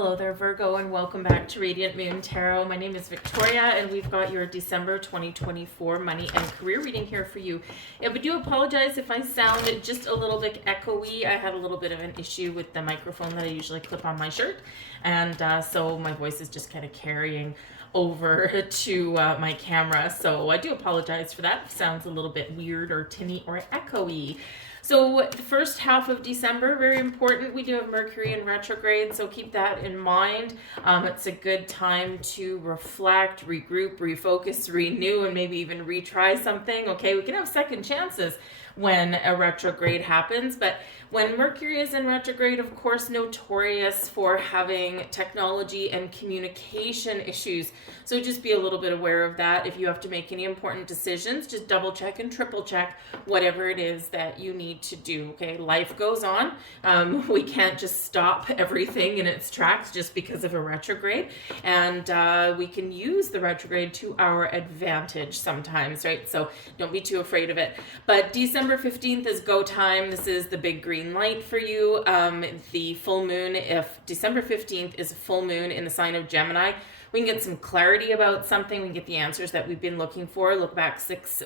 Hello there, Virgo, and welcome back to Radiant Moon Tarot. My name is Victoria, and we've got your December 2024 money and career reading here for you. I do apologize if I sound just a little bit echoey. I had a little bit of an issue with the microphone that I usually clip on my shirt, and so my voice is just kind of carrying over to my camera. So I do apologize for that. It sounds a little bit weird or tinny or echoey. So the first half of December, very important. We do have Mercury in retrograde, so keep that in mind. It's a good time to reflect, regroup, refocus, renew, and maybe even retry something. Okay, we can have second chances when a retrograde happens, but when Mercury is in retrograde, of course, notorious for having technology and communication issues. So just be a little bit aware of that. If you have to make any important decisions, just double check and triple check whatever it is that you need to do. Okay, life goes on. We can't just stop everything in its tracks just because of a retrograde, and we can use the retrograde to our advantage sometimes, right? So don't be too afraid of it. But December 15th is go time. This is the big green light for you. The full moon, if December 15th is a full moon in the sign of Gemini, we can get some clarity about something. We can get the answers that we've been looking for. Look back six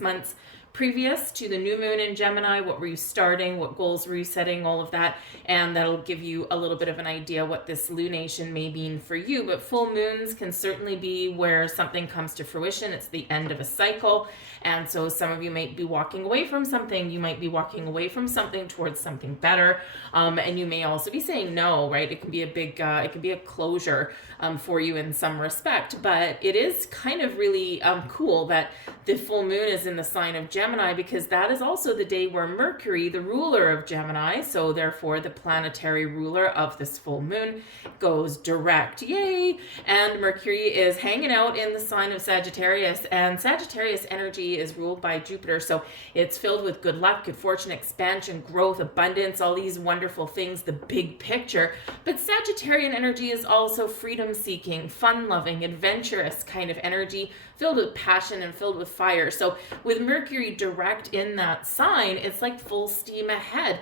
months previous to the new moon in Gemini. What were you starting? What goals were you setting? All of that. And that'll give you a little bit of an idea what this lunation may mean for you. But full moons can certainly be where something comes to fruition. It's the end of a cycle. And so some of you might be walking away from something. You might be walking away from something towards something better. And you may also be saying no, right? It can be a big, it can be a closure for you in some respect. But it is kind of really cool that the full moon is in the sign of Gemini, because that is also the day where Mercury, the ruler of Gemini, so therefore the planetary ruler of this full moon, goes direct. Yay! And Mercury is hanging out in the sign of Sagittarius, and Sagittarius energy is ruled by Jupiter, so it's filled with good luck, good fortune, expansion, growth, abundance, all these wonderful things, the big picture. But Sagittarian energy is also freedom-seeking, fun-loving, adventurous kind of energy, filled with passion and filled with fire. So with Mercury direct in that sign, it's like full steam ahead.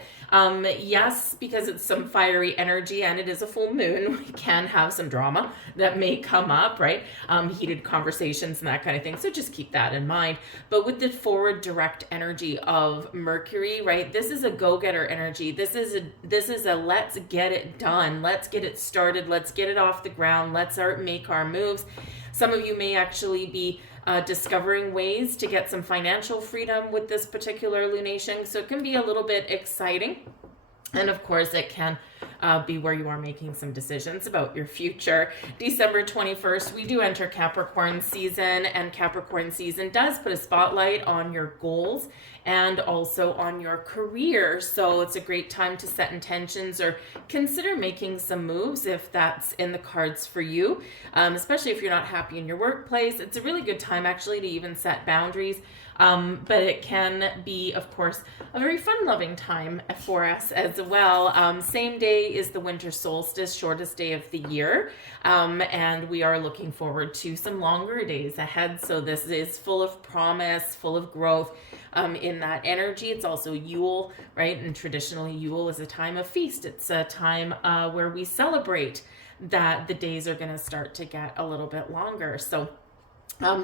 Yes, because it's some fiery energy and it is a full moon, we can have some drama that may come up, right? Heated conversations and that kind of thing. So just keep that in mind. But with the forward direct energy of Mercury, right? This is a go-getter energy. This is a let's get it done. Let's get it started. Let's get it off the ground. Let's make our moves. Some of you may actually be discovering ways to get some financial freedom with this particular lunation. So it can be a little bit exciting. And of course, it can be where you are making some decisions about your future. December 21st, we do enter Capricorn season, and Capricorn season does put a spotlight on your goals and also on your career. So it's a great time to set intentions or consider making some moves if that's in the cards for you, especially if you're not happy in your workplace. It's a really good time actually to even set boundaries. But it can be, of course, a very fun-loving time for us as well. Same day is the winter solstice, shortest day of the year, and we are looking forward to some longer days ahead. So this is full of promise, full of growth in that energy. It's also Yule, right? And traditionally, Yule is a time of feast. It's a time where we celebrate that the days are going to start to get a little bit longer. So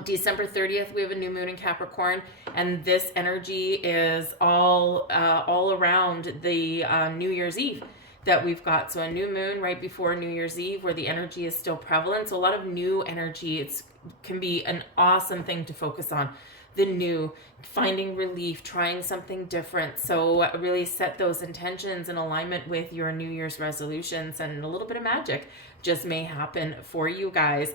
December 30th, we have a new moon in Capricorn, and this energy is all around the New Year's Eve that we've got. So a new moon right before New Year's Eve where the energy is still prevalent. So a lot of new energy. It can be an awesome thing to focus on. The new, finding relief, trying something different. So really set those intentions in alignment with your New Year's resolutions, and a little bit of magic just may happen for you guys.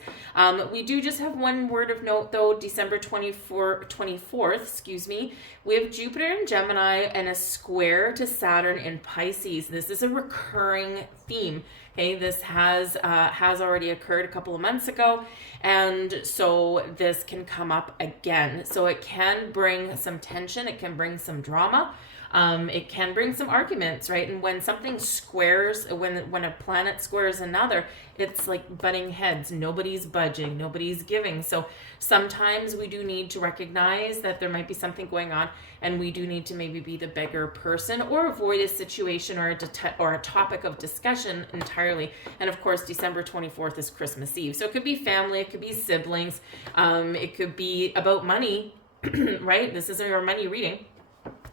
We do just have one word of note though. December 24th, we have Jupiter in Gemini and a square to Saturn in Pisces. This is a recurring theme. Okay, this has already occurred a couple of months ago, and so this can come up again. So it can bring some tension, it can bring some drama. It can bring some arguments, right? And when something squares, when a planet squares another, it's like butting heads. Nobody's budging, nobody's giving. So sometimes we do need to recognize that there might be something going on, and we do need to maybe be the bigger person or avoid a situation or a topic of discussion entirely. And of course, December 24th is Christmas Eve. So it could be family, it could be siblings, it could be about money, right? This isn't your money reading.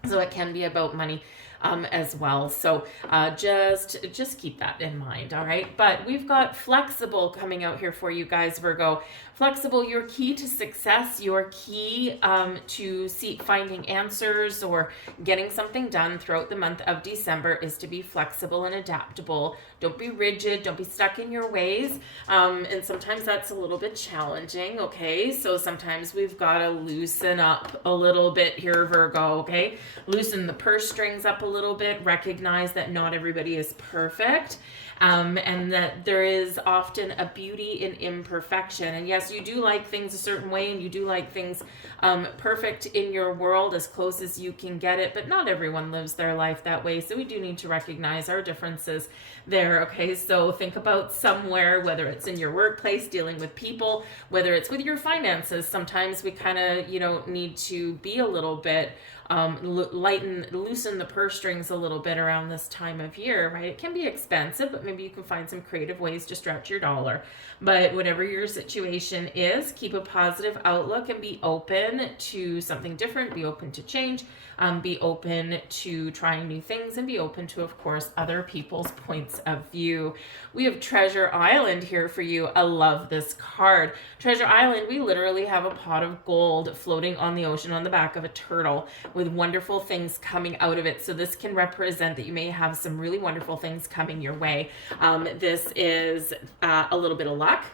So it can be about money as well. So just keep that in mind, all right? But we've got flexible coming out here for you guys, Virgo. Flexible, your key to success, your key to finding answers or getting something done throughout the month of December is to be flexible and adaptable. Don't be rigid. Don't be stuck in your ways. And sometimes that's a little bit challenging, okay? So sometimes we've got to loosen up a little bit here, Virgo, okay? Loosen the purse strings up a little bit. Recognize that not everybody is perfect. And that there is often a beauty in imperfection. And yes, you do like things a certain way, and you do like things perfect in your world as close as you can get it, but not everyone lives their life that way. So we do need to recognize our differences there, okay? So think about somewhere, whether it's in your workplace, dealing with people, whether it's with your finances. Sometimes we kind of, need to be a little bit loosen the purse strings a little bit around this time of year, right? It can be expensive, but maybe you can find some creative ways to stretch your dollar. But whatever your situation is, keep a positive outlook and be open to something different, be open to change, be open to trying new things, and be open to, of course, other people's points of view. We have Treasure Island here for you. I love this card. Treasure Island, we literally have a pot of gold floating on the ocean on the back of a turtle with wonderful things coming out of it. So this can represent that you may have some really wonderful things coming your way. This is a little bit of luck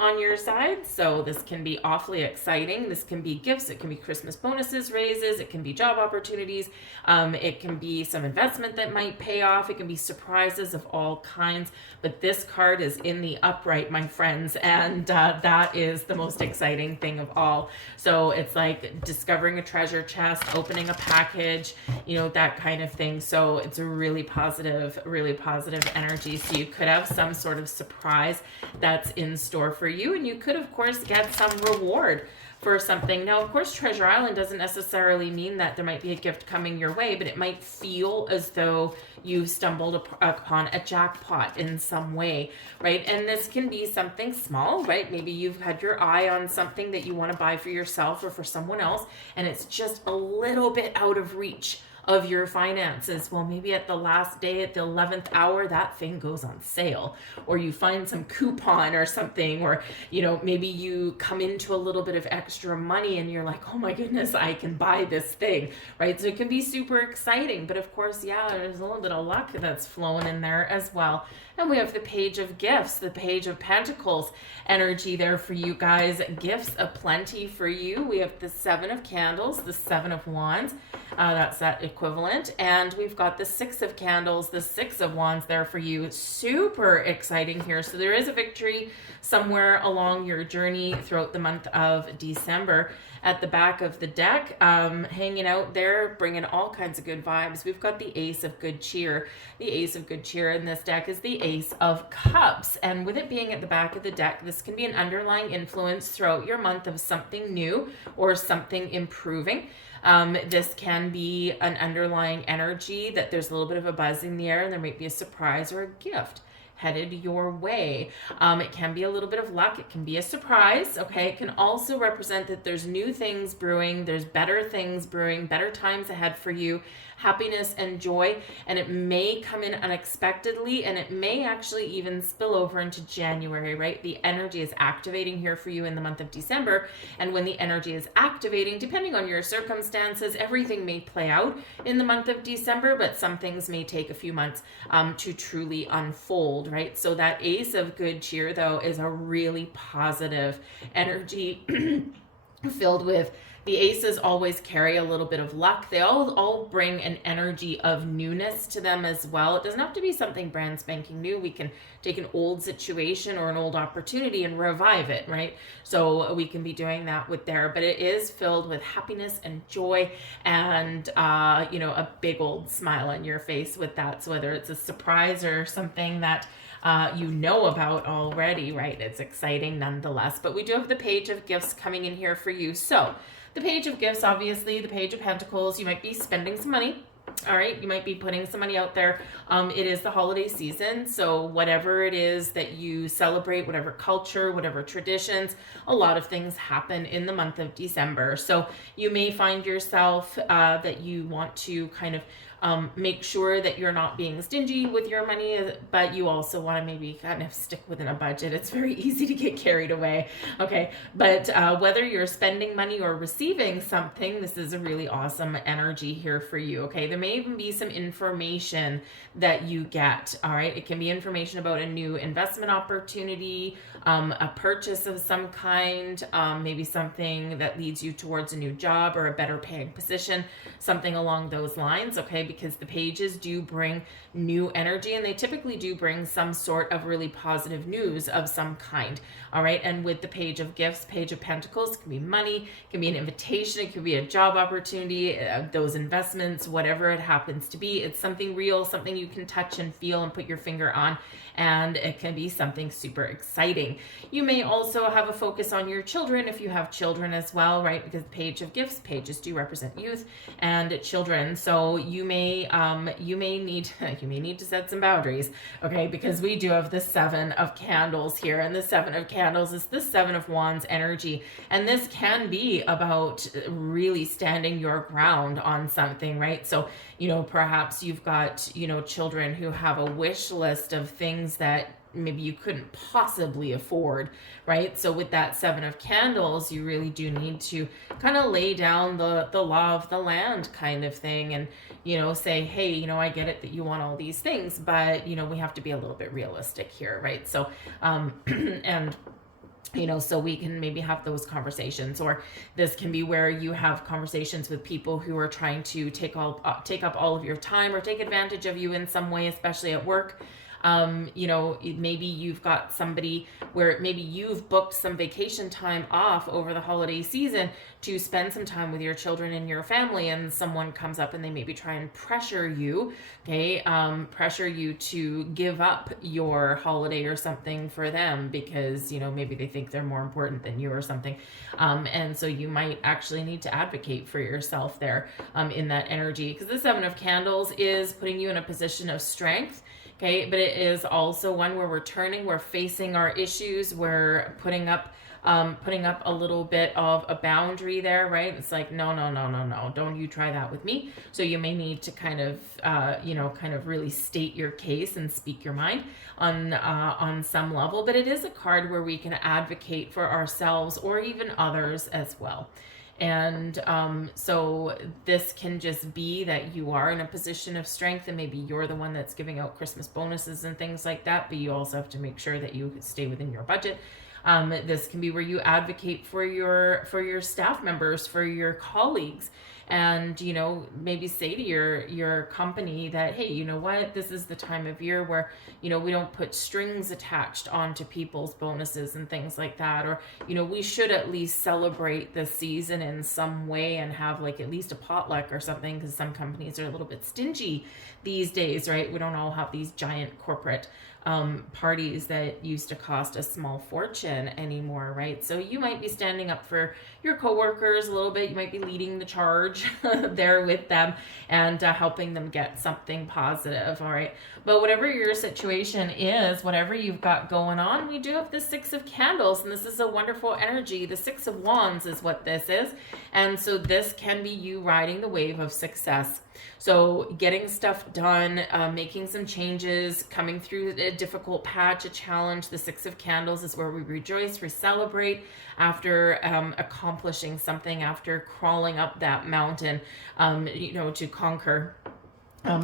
on your side. So this can be awfully exciting. This can be gifts. It can be Christmas bonuses, raises. It can be job opportunities. It can be some investment that might pay off. It can be surprises of all kinds. But this card is in the upright, my friends. And that is the most exciting thing of all. So it's like discovering a treasure chest, opening a package, that kind of thing. So it's a really positive energy. So you could have some sort of surprise that's in store for you, and you could, of course, get some reward for something. Now, of course, Treasure Island doesn't necessarily mean that there might be a gift coming your way, but it might feel as though you've stumbled upon a jackpot in some way, right? And this can be something small, right? Maybe you've had your eye on something that you want to buy for yourself or for someone else, and it's just a little bit out of reach of your finances. Well, maybe at the last day, at the 11th hour, that thing goes on sale, or you find some coupon or something, or, maybe you come into a little bit of extra money and you're like, oh my goodness, I can buy this thing, right? So it can be super exciting, but of course, yeah, there's a little bit of luck that's flowing in there as well. And we have the Page of Gifts, the Page of Pentacles energy there for you guys. Gifts aplenty for you. We have the Seven of Candles, the Seven of Wands. That's that equivalent. And we've got the Six of Candles, the Six of Wands there for you. Super exciting here. So there is a victory somewhere along your journey throughout the month of December. At the back of the deck, hanging out there, bringing all kinds of good vibes. We've got the Ace of Good Cheer. The Ace of Good Cheer in this deck is the Ace of Cups. And with it being at the back of the deck, this can be an underlying influence throughout your month of something new or something improving. This can be an underlying energy that there's a little bit of a buzz in the air, and there might be a surprise or a gift headed your way. It can be a little bit of luck. It can be a surprise. Okay. It can also represent that there's new things brewing. There's better things brewing, better times ahead for you, happiness and joy. And it may come in unexpectedly, and it may actually even spill over into January, right? The energy is activating here for you in the month of December. And when the energy is activating, depending on your circumstances, everything may play out in the month of December, but some things may take a few months to truly unfold, right? So that Ace of Good Cheer, though, is a really positive energy filled with The aces always carry a little bit of luck. They all bring an energy of newness to them as well. It doesn't have to be something brand spanking new. We can take an old situation or an old opportunity and revive it, right? So we can be doing that with there, but it is filled with happiness and joy and, a big old smile on your face with that. So whether it's a surprise or something that you know about already, right? It's exciting nonetheless. But we do have the Page of Gifts coming in here for you. So the Page of Gifts, obviously, the Page of Pentacles, you might be spending some money. All right, you might be putting some money out there. It is the holiday season, so whatever it is that you celebrate, whatever culture, whatever traditions, a lot of things happen in the month of December. So you may find yourself that you want to kind of make sure that you're not being stingy with your money, but you also want to maybe kind of stick within a budget. It's very easy to get carried away. Okay. But whether you're spending money or receiving something, this is a really awesome energy here for you. Okay. There may even be some information that you get. All right. It can be information about a new investment opportunity, a purchase of some kind, maybe something that leads you towards a new job or a better paying position, something along those lines. Okay. Because the pages do bring new energy, and they typically do bring some sort of really positive news of some kind. All right. And with the Page of Gifts, Page of Pentacles, it can be money, it can be an invitation, it could be a job opportunity, those investments, whatever it happens to be. It's something real, something you can touch and feel and put your finger on, and it can be something super exciting. You may also have a focus on your children if you have children as well, right? Because the Page of Gifts, pages do represent youth and children. So you may need to set some boundaries, okay? Because we do have the Seven of Candles here, and the Seven of Candles is the Seven of Wands energy, and this can be about really standing your ground on something, right? So perhaps you've got children who have a wish list of things that maybe you couldn't possibly afford, right? So with that Seven of Candles, you really do need to kind of lay down the law of the land kind of thing, and say, hey, I get it that you want all these things, but we have to be a little bit realistic here, right? So and so we can maybe have those conversations, or this can be where you have conversations with people who are trying to take up all of your time or take advantage of you in some way, especially at work. Maybe you've got somebody where maybe you've booked some vacation time off over the holiday season to spend some time with your children and your family, and someone comes up and they maybe try and pressure you, pressure you to give up your holiday or something for them because, maybe they think they're more important than you or something. And so you might actually need to advocate for yourself there, in that energy, because the Seven of Candles is putting you in a position of strength. Okay, but it is also one where we're facing our issues, we're putting up a little bit of a boundary there, right? It's like, no, don't you try that with me. So you may need to kind of really state your case and speak your mind on some level, but it is a card where we can advocate for ourselves or even others as well. And so this can just be that you are in a position of strength, and maybe you're the one that's giving out Christmas bonuses and things like that, but you also have to make sure that you stay within your budget. This can be where you advocate for your staff members, for your colleagues, and maybe say to your company that, hey, you know what, this is the time of year where we don't put strings attached onto people's bonuses and things like that, or we should at least celebrate the season in some way and have like at least a potluck or something, because some companies are a little bit stingy these days, right? We don't all have these giant corporate parties that used to cost a small fortune anymore, right? So you might be standing up for your coworkers a little bit. You might be leading the charge there with them and helping them get something positive, all right? But whatever your situation is, whatever you've got going on, we do have the Six of Candles, and this is a wonderful energy. The Six of Wands is what this is, and so this can be you riding the wave of success. So getting stuff done, making some changes, coming through a difficult patch, a challenge. The Six of Candles is where we rejoice, we celebrate after accomplishing something, after crawling up that mountain, to conquer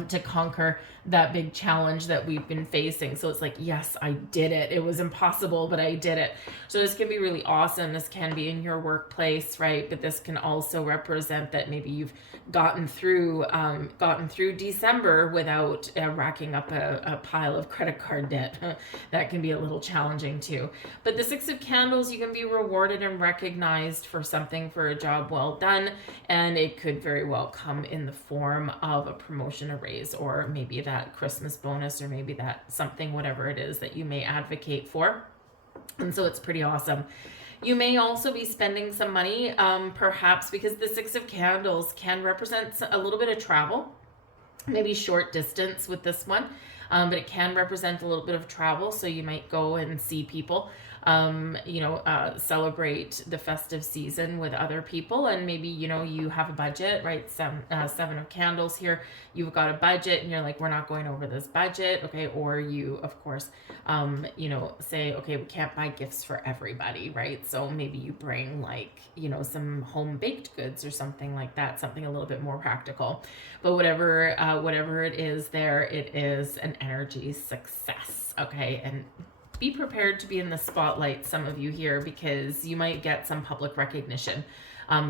to conquer that big challenge that we've been facing. So it's like, yes, I did it. It was impossible, but I did it. So this can be really awesome. This can be in your workplace, right? But this can also represent that maybe you've gotten through December without racking up a pile of credit card debt. That can be a little challenging too. But the Six of Candles, you can be rewarded and recognized for something, for a job well done, and it could very well come in the form of a promotion, a raise, or maybe that Christmas bonus, or maybe that something, whatever it is that you may advocate for. And so it's pretty awesome. You may also be spending some money, perhaps because the Six of Candles can represent a little bit of travel, maybe short distance with this one, but it can represent a little bit of travel. So you might go and see people, celebrate the festive season with other people, and maybe, you have a budget, right? Seven of Candles here. You've got a budget and you're like, we're not going over this budget. Okay. Or you, of course, say, okay, we can't buy gifts for everybody, right? So maybe you bring some home baked goods or something like that, something a little bit more practical. But whatever it is there, it is an energy success. Okay. And be prepared to be in the spotlight, some of you here, because you might get some public recognition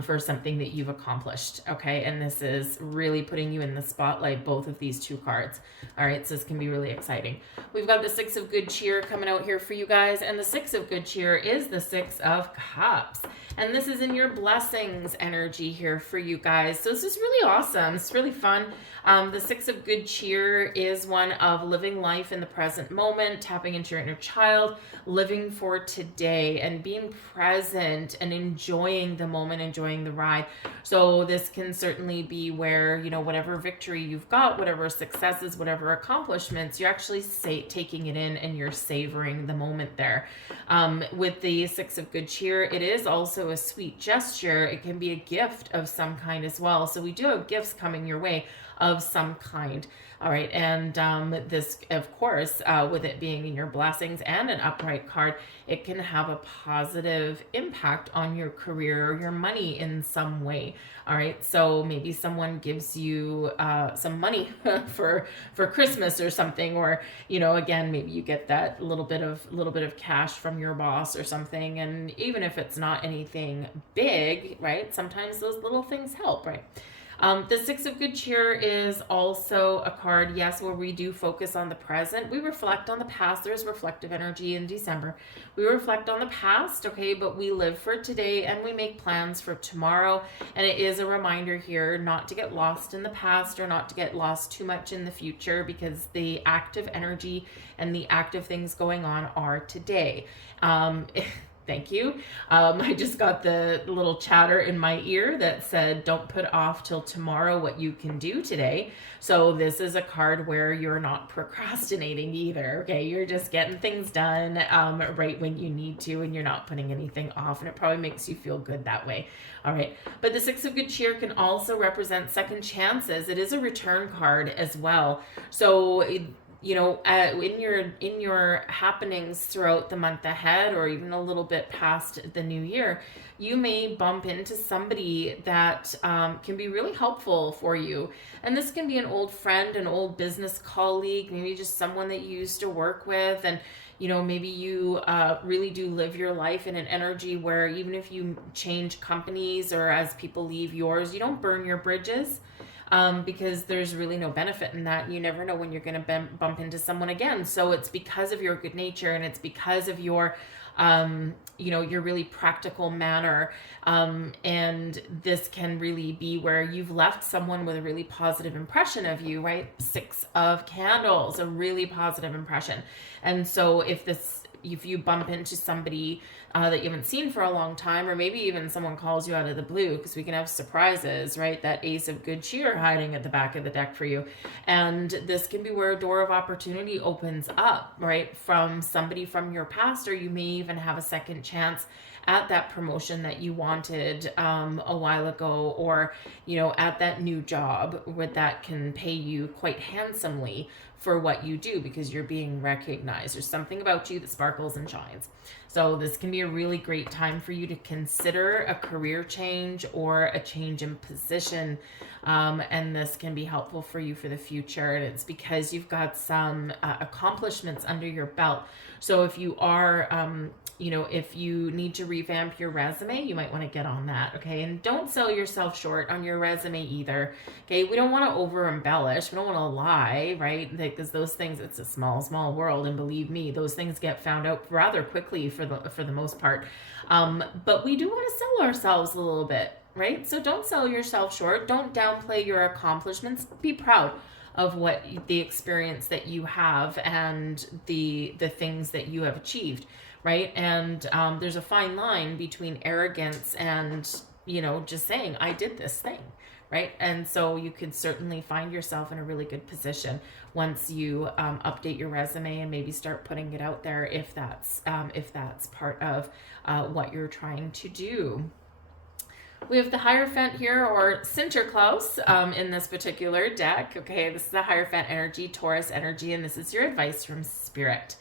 for something that you've accomplished. Okay. And this is really putting you in the spotlight, both of these two cards. All right. So this can be really exciting. We've got the Six of Good Cheer coming out here for you guys. And the Six of Good Cheer is the Six of Cups. And this is in your blessings energy here for you guys. So this is really awesome. It's really fun. The Six of Good Cheer is one of living life in the present moment, tapping into your inner child, living for today, and being present and enjoying the moment, enjoying the ride. So this can certainly be where, whatever victory you've got, whatever successes, whatever accomplishments, you're actually taking it in and you're savoring the moment there. With the Six of Good Cheer, it is also a sweet gesture. It can be a gift of some kind as well. So we do have gifts coming your way of some kind. All right. And this, of course, with it being in your blessings and an upright card, it can have a positive impact on your career or your money in some way. All right. So maybe someone gives you some money for Christmas or something, or, again, maybe you get that little bit of cash from your boss or something. And even if it's not anything big, right? Sometimes those little things help, right? The Six of Good Cheer is also a card, yes, where we do focus on the present. We reflect on the past. There's reflective energy in December. We reflect on the past, okay, but we live for today and we make plans for tomorrow. And it is a reminder here not to get lost in the past or not to get lost too much in the future, because the active energy and the active things going on are today. Thank you. I just got the little chatter in my ear that said, don't put off till tomorrow what you can do today. So this is a card where you're not procrastinating either. Okay. You're just getting things done right when you need to, and you're not putting anything off, and it probably makes you feel good that way. All right. But the Six of Good Cheer can also represent second chances. It is a return card as well. So in your happenings throughout the month ahead, or even a little bit past the new year, you may bump into somebody that can be really helpful for you. And this can be an old friend, an old business colleague, maybe just someone that you used to work with. And maybe you really do live your life in an energy where even if you change companies, or as people leave yours, you don't burn your bridges. Because there's really no benefit in that. You never know when you're going to bump into someone again. So it's because of your good nature, and it's because of your really practical manner. And this can really be where you've left someone with a really positive impression of you, right? Six of Candles, a really positive impression. And so if you bump into somebody that you haven't seen for a long time, or maybe even someone calls you out of the blue, because we can have surprises, right? That Ace of Good Cheer hiding at the back of the deck for you. And this can be where a door of opportunity opens up, right? From somebody from your past, or you may even have a second chance at that promotion that you wanted a while ago, or, at that new job where that can pay you quite handsomely for what you do, because you're being recognized. There's something about you that sparks sparkles and shines. So this can be a really great time for you to consider a career change or a change in position. And this can be helpful for you for the future. And it's because you've got some accomplishments under your belt. So if you are, if you need to revamp your resume, you might want to get on that, okay? And don't sell yourself short on your resume either, okay? We don't want to over embellish. We don't want to lie, right? Because those things, it's a small, small world. And believe me, those things get found out rather quickly for the most part. But we do want to sell ourselves a little bit, right? So don't sell yourself short. Don't downplay your accomplishments. Be proud of what the experience that you have and the things that you have achieved, right? And there's a fine line between arrogance and, just saying, I did this thing, right? And so you could certainly find yourself in a really good position once you update your resume and maybe start putting it out there if that's part of what you're trying to do. We have the Hierophant here, or Sinterklaas, in this particular deck. Okay, this is the Hierophant energy, Taurus energy, and this is your advice from Spirit.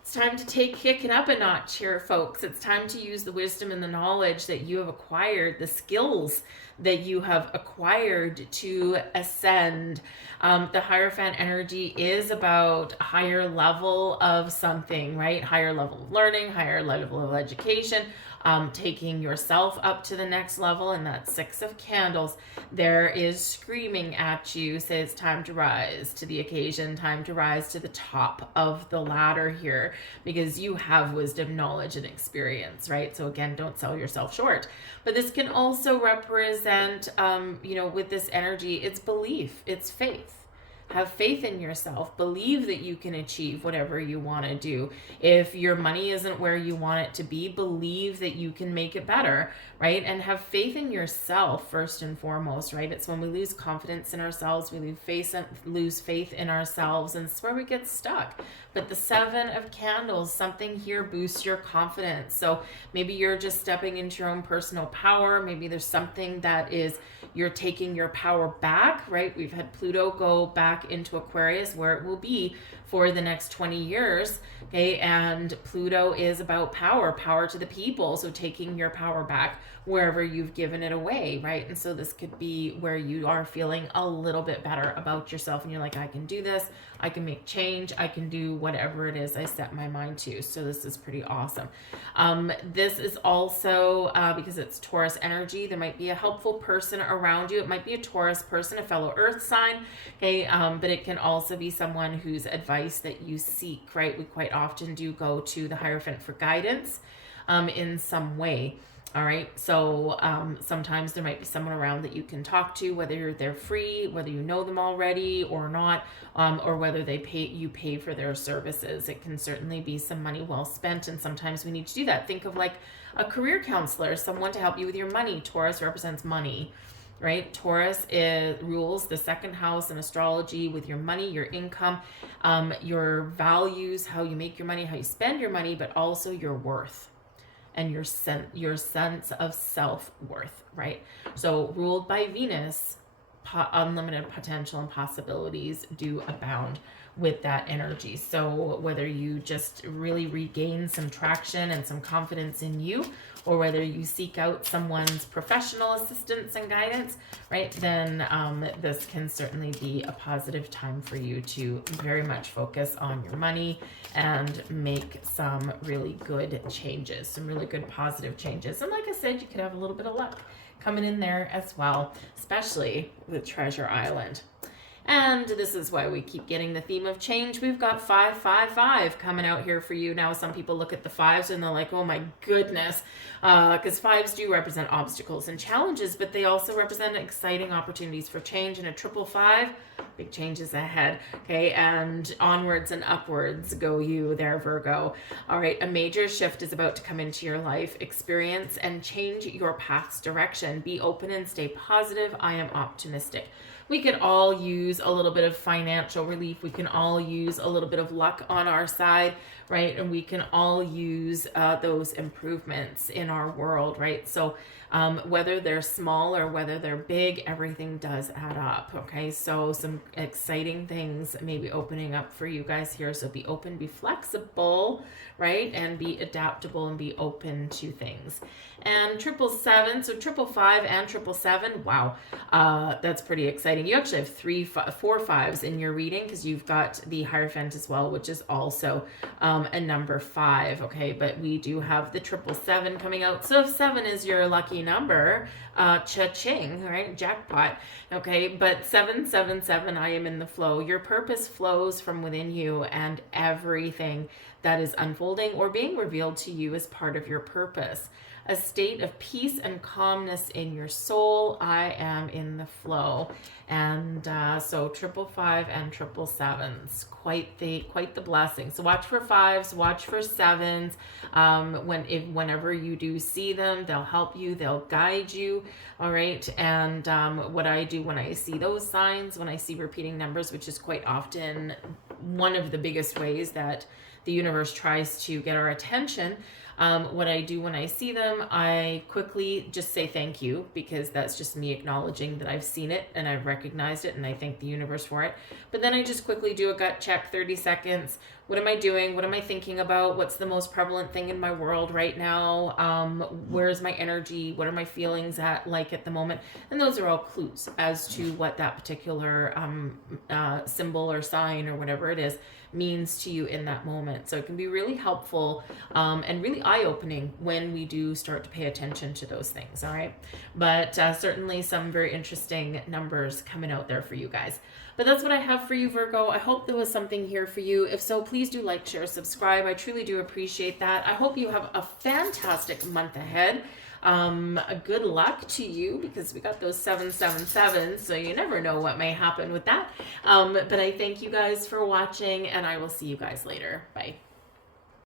It's time to kick it up a notch here, folks. It's time to use the wisdom and the knowledge that you have acquired, the skills that you have acquired to ascend. The Hierophant energy is about a higher level of something, right? Higher level of learning, higher level of education, taking yourself up to the next level. And that Six of Candles there is screaming at you, say it's time to rise to the occasion, time to rise to the top of the ladder here, because you have wisdom, knowledge, and experience, right? So again, don't sell yourself short. But this can also represent, with this energy, it's belief, it's faith. Have faith in yourself. Believe that you can achieve whatever you want to do. If your money isn't where you want it to be, believe that you can make it better, right? And have faith in yourself first and foremost, right? It's when we lose confidence in ourselves, we lose faith in ourselves, and it's where we get stuck. But the Seven of Candles, something here boosts your confidence. So maybe you're just stepping into your own personal power. Maybe there's something that is you're taking your power back, right? We've had Pluto go back into Aquarius, where it will be for the next 20 years, okay? And Pluto is about power to the people. So taking your power back wherever you've given it away, right? And so this could be where you are feeling a little bit better about yourself, and you're like, I can do this, I can make change, I can do whatever it is I set my mind to. So this is pretty awesome. This is also, because it's Taurus energy, there might be a helpful person around you. It might be a Taurus person, a fellow earth sign, okay? But it can also be someone whose advice that you seek, right? We quite often do go to the Hierophant for guidance in some way. All right. So sometimes there might be someone around that you can talk to, whether they're free, whether you know them already or not, or whether you pay for their services. It can certainly be some money well spent. And sometimes we need to do that. Think of like a career counselor, someone to help you with your money. Taurus represents money, right? Taurus rules the second house in astrology with your money, your income, your values, how you make your money, how you spend your money, but also your worth and your sense of self-worth, right? So ruled by Venus, unlimited potential and possibilities do abound with that energy. So whether you just really regain some traction and some confidence in you, or whether you seek out someone's professional assistance and guidance, right, then this can certainly be a positive time for you to very much focus on your money and make some really good changes, some really good positive changes. And like I said, you could have a little bit of luck coming in there as well, especially with Treasure Island. And this is why we keep getting the theme of change. We've got 555 coming out here for you. Now, some people look at the fives and they're like, oh my goodness, because fives do represent obstacles and challenges, but they also represent exciting opportunities for change. And a 555, big changes ahead, okay? And onwards and upwards go you there, Virgo. All right, a major shift is about to come into your life. Experience and change your path's direction. Be open and stay positive. I am optimistic. we could all use a little bit of financial relief. We can all use a little bit of luck on our side, right? And we can all use those improvements in our world, right? So whether they're small or whether they're big, everything does add up, okay? So some exciting things maybe opening up for you guys here. So be open, be flexible, right? And be adaptable and be open to things. And 777, so 555 and 777, wow, that's pretty exciting. You actually have 4 5s in your reading because you've got the Hierophant as well, which is also a number 5, okay? But we do have the 777 coming out. So if 7 is your lucky number, cha-ching, right? Jackpot, okay? But 777, I am in the flow. Your purpose flows from within you, and everything that is unfolding or being revealed to you is part of your purpose. A state of peace and calmness in your soul. I am in the flow. And so 555 and 777s, quite the blessing. So watch for 5s, watch for 7s. Whenever you do see them, they'll help you, they'll guide you. All right. And what I do when I see those signs, when I see repeating numbers, which is quite often one of the biggest ways that the universe tries to get our attention. What I do when I see them, I quickly just say thank you, because that's just me acknowledging that I've seen it and I've recognized it, and I thank the universe for it. But then I just quickly do a gut check, 30 seconds. What am I doing? What am I thinking about? What's the most prevalent thing in my world right now? Where's my energy? What are my feelings at the moment? And those are all clues as to what that particular symbol or sign or whatever it is means to you in that moment. So it can be really helpful and really eye-opening when we do start to pay attention to those things, all right? But certainly some very interesting numbers coming out there for you guys. But that's what I have for you, Virgo. I hope there was something here for you. If so, please do like, share, subscribe. I truly do appreciate that. I hope you have a fantastic month ahead. Good luck to you, because we got those 777s, so you never know what may happen with that. But I thank you guys for watching, and I will see you guys later. Bye.